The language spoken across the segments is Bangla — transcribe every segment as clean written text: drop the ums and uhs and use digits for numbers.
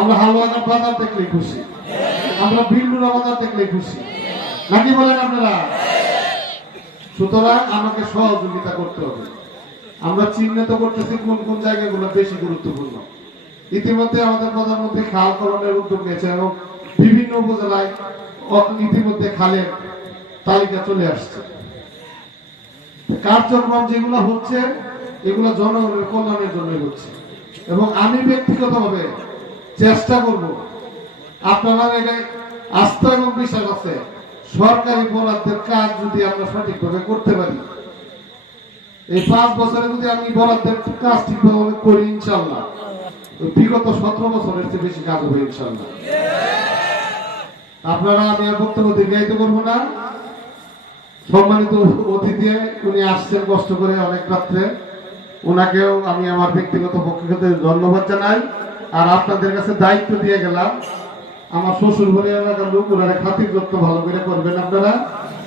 আমরা হালুয়াঘাট বাজার দেখলে খুশি, আমরা ভিন্ডুরা বাজার দেখলে খুশি, নাকি বলেন আপনারা? সুতরাং আমাকে সহযোগিতা করতে হবে। আমরা চিহ্নিত করতেছি কোন কোন জায়গাগুলো বেশি গুরুত্বপূর্ণ। ইতিমধ্যে আমাদের প্রধানমন্ত্রী খাল খননের উদ্যোগ নিয়েছেন এবং বিভিন্ন উপজেলায় ইতিমধ্যে খালের তালিকা চলে আসছে। কার্যক্রম যেগুলো হচ্ছে এগুলো জনগণের কল্যাণের জন্য হচ্ছে এবং আমি ব্যক্তিগতভাবে চেষ্টা করব, আপনারা এটাই আস্থা এবং বিশ্বাস আছে, সরকারি বরাদ্দের কাজ যদি আমরা সঠিকভাবে করতে পারি, এই 5 বছরে যদি আমি বরাদ্দের কাজ ঠিকভাবে করি, ইনশাল্লাহ বিগত 17 বছরের চেয়ে বেশি কাজ হবে ইনশাল্লাহ। আপনারা, আমি আর বক্তব্য দীর্ঘায়িত করবো না। সম্মানিত অতিথি উনি আসছেন কষ্ট করে অনেক রাত্রে, ওনাকেও আমি আমার ব্যক্তিগত পক্ষ থেকে ধন্যবাদ জানাই। আর আপনাদের কাছে দায়িত্ব দিয়ে গেলাম, আমার শ্বশুর বাড়ি এলাকার লোক, ওনারা খাতির যত্ন ভালো করে করবেন আপনারা,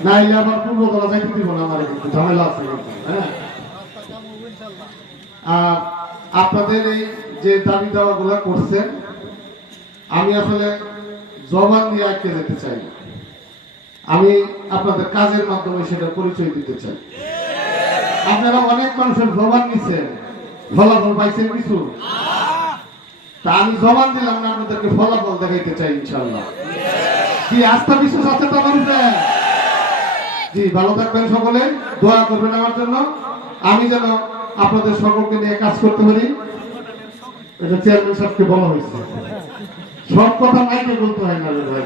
নাইলে আবার পূর্বতলা যাইতে দিব না, আমার কিন্তু ঝামেলা আছে। হ্যাঁ, আর আপনাদের এই যে দাবি দাওয়া গুলা করছেন, আমি আসলে জবান দিয়ে আটকে যেতে চাই, আমি আপনাদের কাজের মাধ্যমে সেটা পরিচয় দিতে চাই। আপনারা অনেক মানুষের জবান নিচ্ছেন, ফলাফল পাইছেন কিছু, তা আমি জবান দিলাম না, আপনাদেরকে ফলাফল দেখাইতে চাই ইনশাল্লাহ। কি আস্থা বিশ্বাস আছে তো মানুষের? জি, ভালো থাকবেন সকলে, দোয়া করবেন আমার জন্য, আমি যেন আপনাদের সকলকে নিয়ে কাজ করতে পারি। এটা চেয়ারম্যান সাহেবকে বলা হয়েছে, সব কথা নাইকে বলতে হয় না রে ভাই।